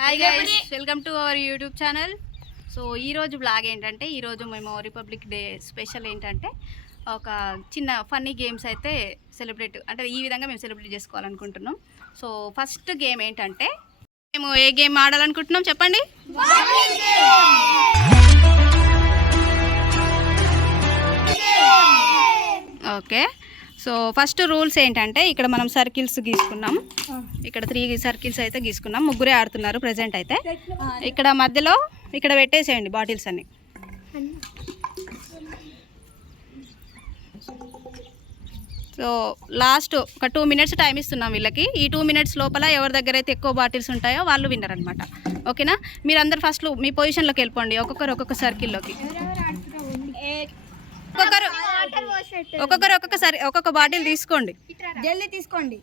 Hi guys welcome to our YouTube channel so ఈరోజు blog ఏంటంటే ఈరోజు మేము రిపబ్లిక్ డే స్పెషల్ ఏంటంటే ఒక చిన్న ఫన్నీ గేమ్స్ అయితే సెలబ్రేట్ అంటే ఈ విధంగా మేము సెలబ్రేట్ చేసుకోవాలనుకుంటున్నాం. సో ఫస్ట్ గేమ్ ఏంటంటే మేము ఏ గేమ్ ఆడాలనుకుంటున్నాం చెప్పండి? ఓకే సో ఫస్ట్ రూల్స్ ఏంటంటే ఇక్కడ మనం సర్కిల్స్ గీసుకున్నాం. ఇక్కడ త్రీ సర్కిల్స్ అయితే గీసుకున్నాం. ముగ్గురే ఆడుతున్నారు ప్రజెంట్ అయితే. ఇక్కడ మధ్యలో ఇక్కడ పెట్టేసేయండి బాటిల్స్ అన్ని. సో లాస్ట్ ఒక టూ మినిట్స్ టైం ఇస్తున్నాం వీళ్ళకి. ఈ టూ మినిట్స్ లోపల ఎవరి దగ్గర అయితే ఎక్కువ బాటిల్స్ ఉంటాయో వాళ్ళు విన్నర్ అనమాట ఓకేనా? మీరు అందరు ఫస్ట్ మీ పొజిషన్లోకి వెళ్ళిపోండి. ఒక్కొక్కరు ఒక్కొక్క సర్కిల్లోకి ఒక్కొక్కరు ఒక్కొక్కరు ఒక్కొక్క సరి ఒక్కొక్క బాటిల్ తీసుకోండి. జల్దీ తీసుకోండి.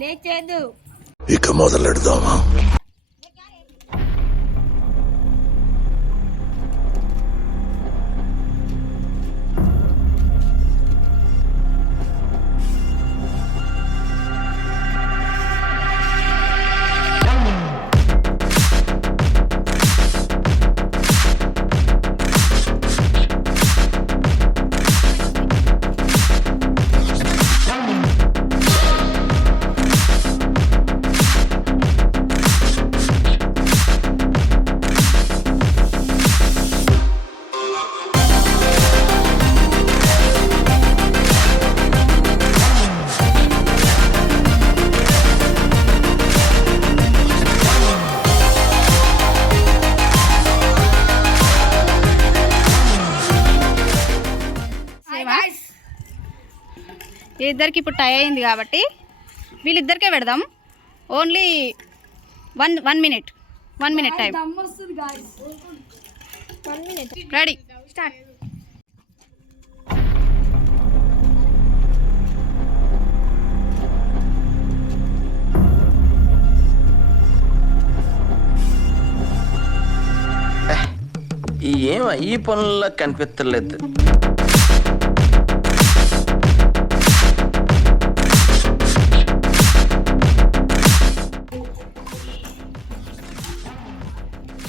లేచేదు ఇక మొదలెడదామా? ఇద్దరికి ఇప్పుడు టై అయింది కాబట్టి వీళ్ళిద్దరికే పెడదాం. Only one one minute one minute time ready start ఈ ఏం ఈ పనుల్లో కనిపించలేదు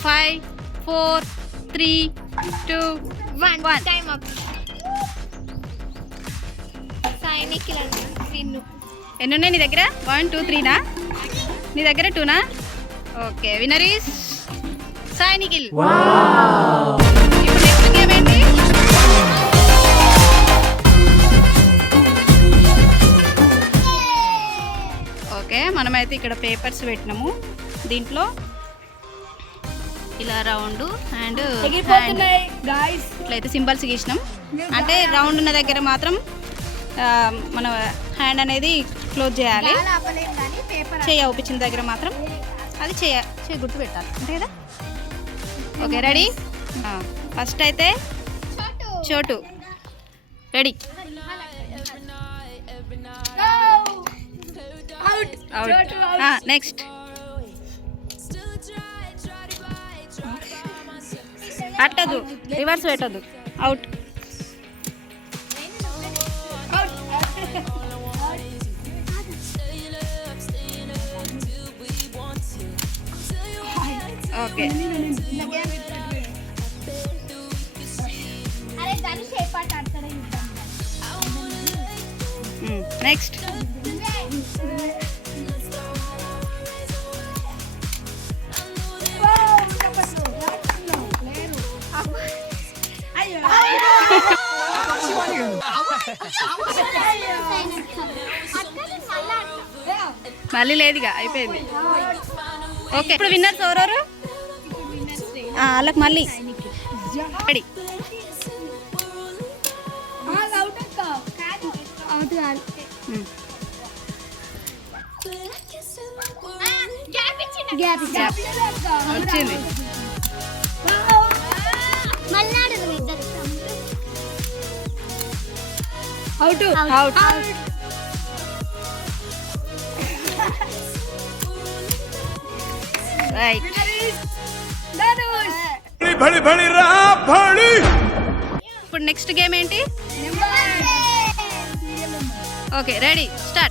five four three two one One. Time up Sainik విన్ను. ఎన్ని ఉన్నాయి నీ దగ్గర? వన్ టూ త్రీనా నీ? దగ్గర టూనా okay winner is Sai Nikhil. ఇప్పుడు నెక్స్ట్ గేమ్ ఏంటి? ఓకే మనమైతే ఇక్కడ పేపర్స్ పెట్టినాము. దీంట్లో ఇలా రౌండ్ అండ్ ఇట్లయితే సింబల్స్ గీసినాం అంటే రౌండ్ ఉన్న దగ్గర మాత్రం మన హ్యాండ్ అనేది క్లోజ్ చేయాలి. చేయ ఊపించిన దగ్గర మాత్రం అది చేయ చేయ గుర్తు పెట్టాలి అంతే కదా? ఓకే రెడీ ఫస్ట్ అయితే చోటు. రెడీ నెక్స్ట్ అట్టదు. రివర్స్ పెట్టదు. అవుట్ ఓకే నెక్స్ట్ మళ్ళీ లేదుగా అయిపోయింది. ఓకే ఇప్పుడు విన్నర్స్ ఎవరెవరు? వాళ్ళకి మళ్ళీ. రెడీ. వచ్చింది. ఇద్దరు అవుట్ అవుట్ రైట్ భడి భడి రా భడి ఇప్పుడు నెక్స్ట్ గేమ్ ఏంటి? Okay ready start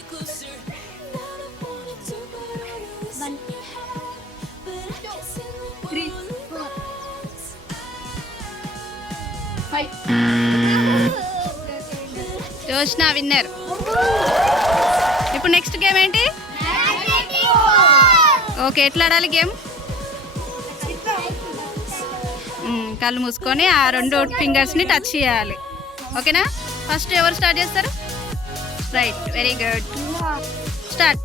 Joshna winner. ఇప్పుడు నెక్స్ట్ గేమ్ ఏంటి? ఓకే ఎట్లా ఆడాలి గేమ్? కళ్ళు మూసుకొని ఆ రెండు ఫింగర్స్ని టచ్ చేయాలి. ఓకేనా? ఫస్ట్ ఎవరు స్టార్ట్ చేస్తారు? Right very good. Start.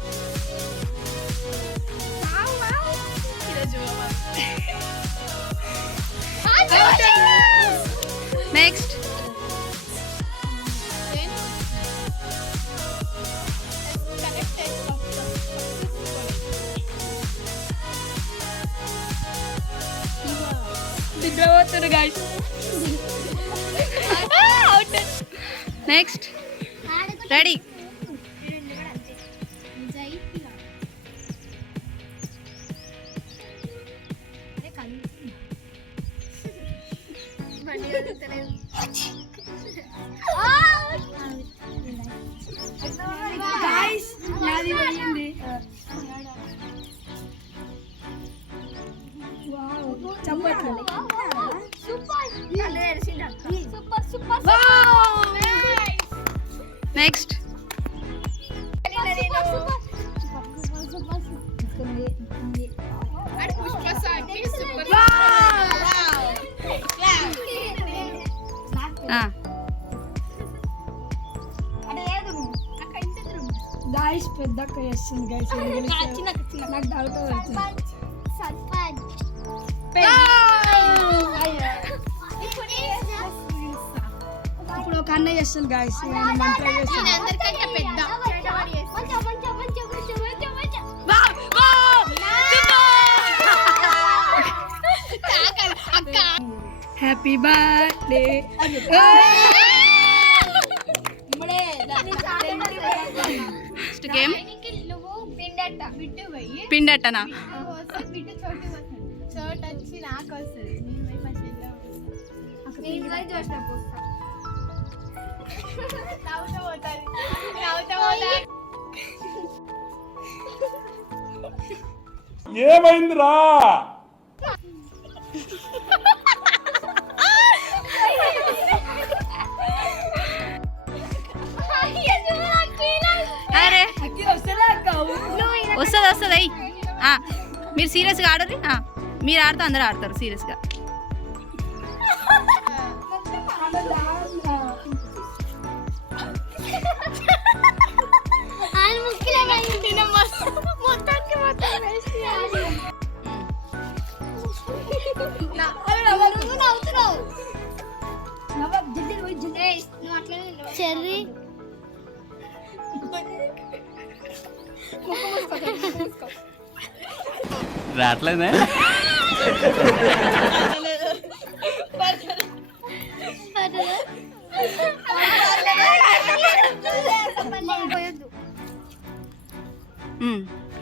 Next. నిద్రపోతున్నారు guys next ready guys guys పెద్ద చేస్తుంది గాయస్ నాకు డౌట్ అవుతుంది. ఇప్పుడు ఒక అన్న చేస్తుంది గాయస్ మంత్రం చేస్తుంది హ్యాపీ బర్త్డే పిండట్టనా వస్తే వస్తుంది వస్తుంది అయ్యి మీరు సీరియస్గా ఆడది? మీరు ఆడితే అందరూ ఆడతారు సీరియస్గా రావట్లేదే?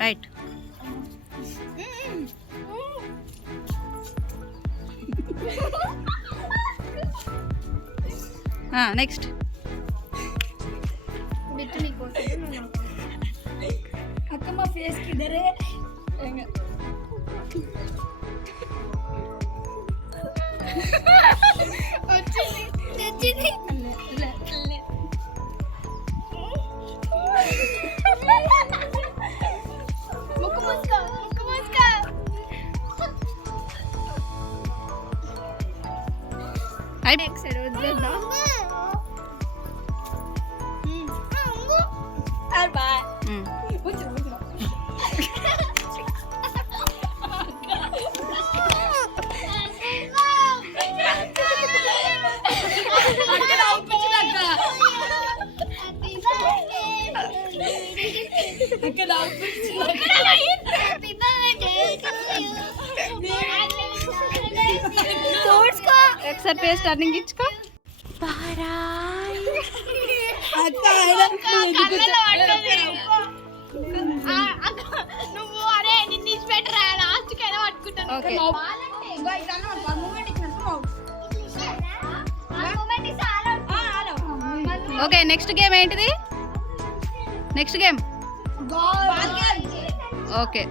రైట్. నెక్స్ట్. అక్క మా ఫేస్కి ఇద్దరే. I make it with the dog. Turning ఇచ్చుకో. నువ్వు అరే నిన్ను ఇచ్చిపెట్టరా లాస్ట్ కైనా పట్టుకుంటాను. ఓకే. నెక్స్ట్ గేమ్ ఏంటిది? Next game. ఓకే.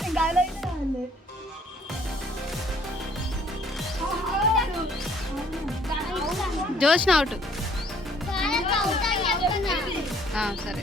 ఇంకా అలా అయితే రాలే. జోష్న అవుట్ సరే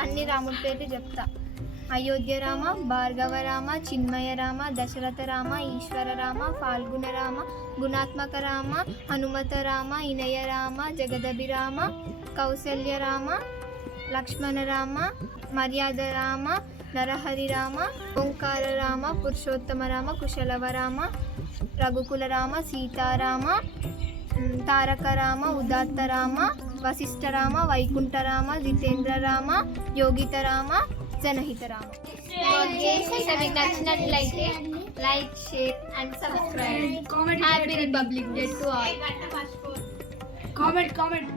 అన్ని రాముడి పేర్లు చెప్తా. అయోధ్య రామ భార్గవ రామ చిన్మయ రామ దశరథ రామ ఈశ్వర రామ ఫాల్గుణ రామ గుణాత్మక రామ హనుమత రామ ఇనయ రామ జగదభి రామ కౌసల్య రామ లక్ష్మణ రామ మర్యాద రామ నరహరి రామ ఓంకార రామ పురుషోత్తమ రామ కుశలవ రామ రఘుకుల రామ సీతారామ తారక రామ ఉదాత్త రామ వశిష్ఠ రామ వైకుంఠ రామ జితేంద్ర రామ యోగిత రామ జనహిత రామ మీకు నచ్చినట్లయితే like share and subscribe. Happy republic day to all comment comment